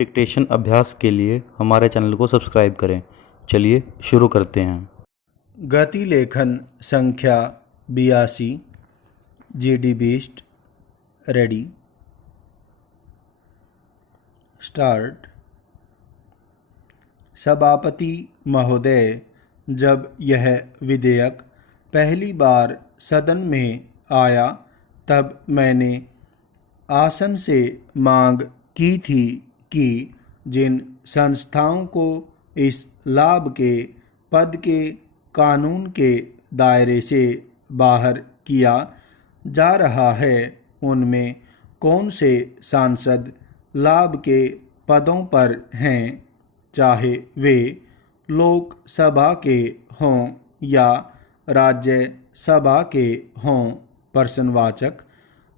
Dictation अभ्यास के लिए हमारे चैनल को सब्सक्राइब करें। चलिए शुरू करते हैं। गति लेखन संख्या 82 GD बीस्ट रेडी स्टार्ट। सभापति महोदय, जब यह विधेयक पहली बार सदन में आया तब मैंने आसन से मांग की थी कि जिन संस्थाओं को इस लाभ के पद के कानून के दायरे से बाहर किया जा रहा है उनमें कौन से सांसद लाभ के पदों पर हैं, चाहे वे लोकसभा के हों या राज्यसभा के हों। प्रश्नवाचक।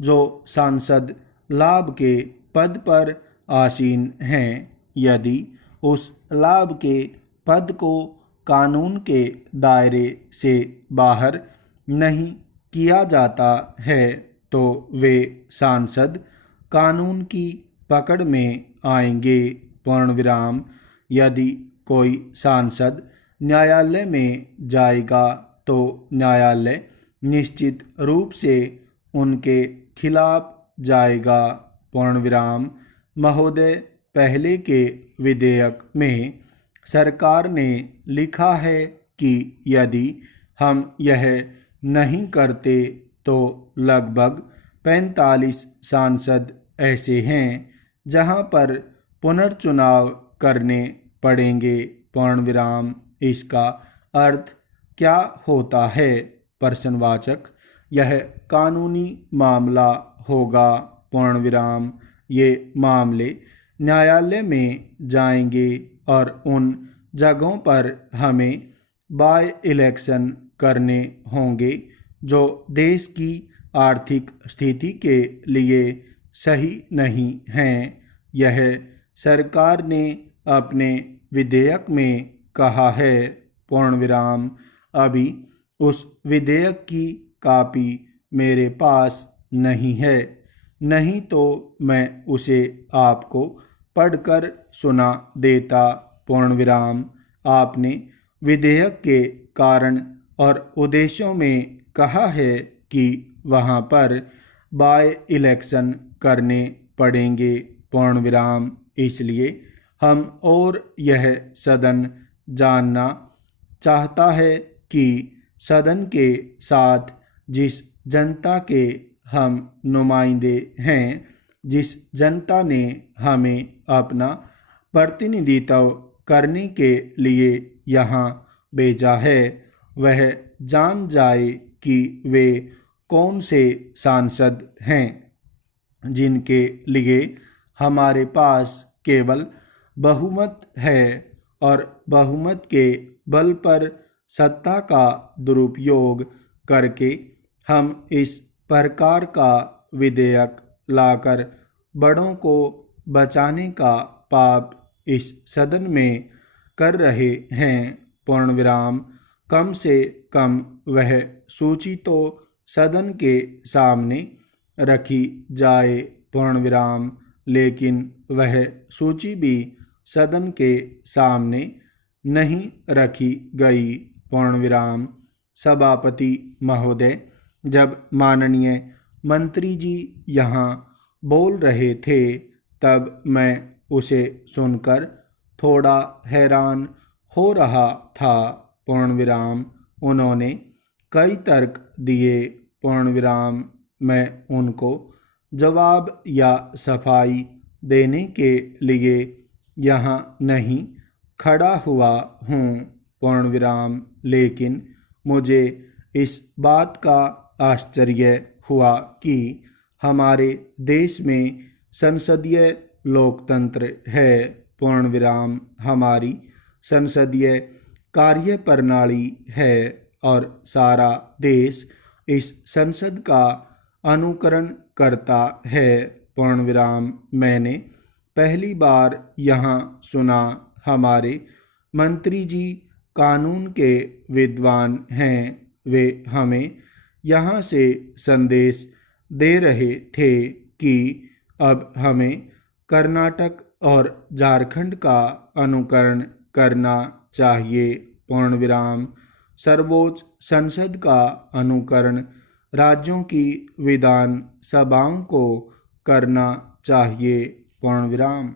जो सांसद लाभ के पद पर आसीन हैं, यदि उस लाभ के पद को कानून के दायरे से बाहर नहीं किया जाता है तो वे सांसद कानून की पकड़ में आएंगे। पूर्णविराम। यदि कोई सांसद न्यायालय में जाएगा तो न्यायालय निश्चित रूप से उनके खिलाफ जाएगा। पूर्णविराम। महोदय, पहले के विधेयक में सरकार ने लिखा है कि यदि हम यह नहीं करते तो लगभग 45 सांसद ऐसे हैं जहां पर पुनर्चुनाव करने पड़ेंगे। पूर्णविराम। इसका अर्थ क्या होता है? प्रश्नवाचक। यह कानूनी मामला होगा। पूर्णविराम। ये मामले न्यायालय में जाएंगे और उन जगहों पर हमें बाय इलेक्शन करने होंगे जो देश की आर्थिक स्थिति के लिए सही नहीं हैं। यह सरकार ने अपने विधेयक में कहा है। पूर्णविराम। अभी उस विधेयक की कॉपी मेरे पास नहीं है, नहीं तो मैं उसे आपको पढ़कर सुना देता। पूर्णविराम। आपने विधेयक के कारण और उद्देश्यों में कहा है कि वहां पर बाय इलेक्शन करने पड़ेंगे। पूर्णविराम। इसलिए हम और यह सदन जानना चाहता है कि सदन के साथ जिस जनता के हम नुमाइंदे हैं, जिस जनता ने हमें अपना प्रतिनिधित्व करने के लिए यहाँ भेजा है, वह जान जाए कि वे कौन से सांसद हैं जिनके लिए हमारे पास केवल बहुमत है और बहुमत के बल पर सत्ता का दुरुपयोग करके हम इस प्रकार का विधेयक लाकर बड़ों को बचाने का पाप इस सदन में कर रहे हैं। पूर्णविराम। कम से कम वह सूची तो सदन के सामने रखी जाए। पूर्णविराम। लेकिन वह सूची भी सदन के सामने नहीं रखी गई। पूर्णविराम। सभापति महोदय, जब माननीय मंत्री जी यहाँ बोल रहे थे तब मैं उसे सुनकर थोड़ा हैरान हो रहा था। पूर्णविराम। उन्होंने कई तर्क दिए। पूर्णविराम। मैं उनको जवाब या सफाई देने के लिए यहाँ नहीं खड़ा हुआ हूँ। पूर्णविराम। लेकिन मुझे इस बात का आश्चर्य हुआ कि हमारे देश में संसदीय लोकतंत्र है। पूर्णविराम। हमारी संसदीय कार्य प्रणाली है और सारा देश इस संसद का अनुकरण करता है। पूर्णविराम। मैंने पहली बार यहाँ सुना हमारे मंत्री जी कानून के विद्वान हैं। वे हमें यहाँ से संदेश दे रहे थे कि अब हमें कर्नाटक और झारखंड का अनुकरण करना चाहिए, पूर्ण विराम। सर्वोच्च संसद का अनुकरण राज्यों की विधान सभाओं को करना चाहिए, पूर्ण विराम।